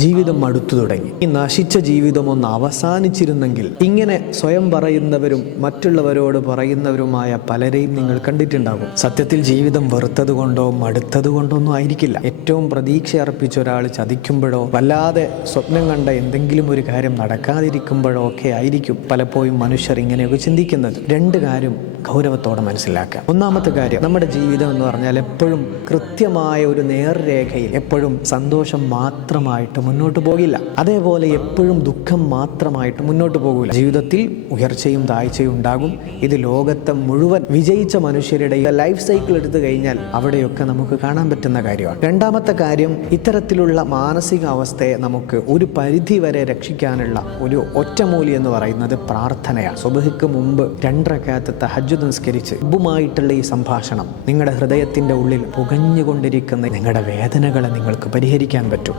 ജീവിതം മടുത്തു തുടങ്ങി. ഈ നശിച്ച ജീവിതം ഒന്ന് അവസാനിച്ചിരുന്നെങ്കിൽ. ഇങ്ങനെ സ്വയം പറയുന്നവരും മറ്റുള്ളവരോട് പറയുന്നവരുമായ പലരെയും നിങ്ങൾ കണ്ടിട്ടുണ്ടാകും. സത്യത്തിൽ ജീവിതം വെറുത്തത് കൊണ്ടോ മടുത്തത് കൊണ്ടോ ഒന്നും ആയിരിക്കില്ല. ഏറ്റവും പ്രതീക്ഷ അർപ്പിച്ച ഒരാൾ ചതിക്കുമ്പോഴോ വല്ലാതെ സ്വപ്നം കണ്ട എന്തെങ്കിലും ഒരു കാര്യം നടക്കാതിരിക്കുമ്പോഴോ ഒക്കെ ആയിരിക്കും പലപ്പോഴും മനുഷ്യർ ഇങ്ങനെയൊക്കെ ചിന്തിക്കുന്നത്. രണ്ട് കാര്യം ഗൗരവത്തോടെ മനസ്സിലാക്കുക. ഒന്നാമത്തെ കാര്യം, നമ്മുടെ ജീവിതം എന്ന് പറഞ്ഞാൽ എപ്പോഴും കൃത്യമായ ഒരു നേർരേഖയിൽ എപ്പോഴും സന്തോഷം മാത്രമായിട്ട് മുന്നോട്ട് പോകില്ല. അതേപോലെ എപ്പോഴും ദുഃഖം മാത്രമായിട്ട് മുന്നോട്ട് പോകില്ല. ജീവിതത്തിൽ ഉയർച്ചയും താഴ്ചയും ഉണ്ടാകും. ഇത് ലോകത്തെ മുഴുവൻ വിജയിച്ച മനുഷ്യരുടെ ലൈഫ് സൈക്കിൾ എടുത്തു കഴിഞ്ഞാൽ അവിടെയൊക്കെ നമുക്ക് കാണാൻ പറ്റുന്ന കാര്യമാണ്. രണ്ടാമത്തെ കാര്യം, ഇത്തരത്തിലുള്ള മാനസികാവസ്ഥയെ നമുക്ക് ഒരു പരിധി വരെ രക്ഷിക്കാനുള്ള ഒരു ഒറ്റമൂലി എന്ന് പറയുന്നത് പ്രാർത്ഥനയാണ്. സുബ്ഹിക്ക് മുമ്പ് 2 റക്അത്ത് തഹജ്ജുദ് നിസ്കരിച്ച് റബ്ബുമായിട്ടുള്ള ഈ സംഭാഷണം നിങ്ങളുടെ ഹൃദയത്തിൻ്റെ ഉള്ളിൽ പുകഞ്ഞുകൊണ്ടിരിക്കുന്ന നിങ്ങളുടെ വേദനകളെ നിങ്ങൾക്ക് പരിഹരിക്കാൻ പറ്റും.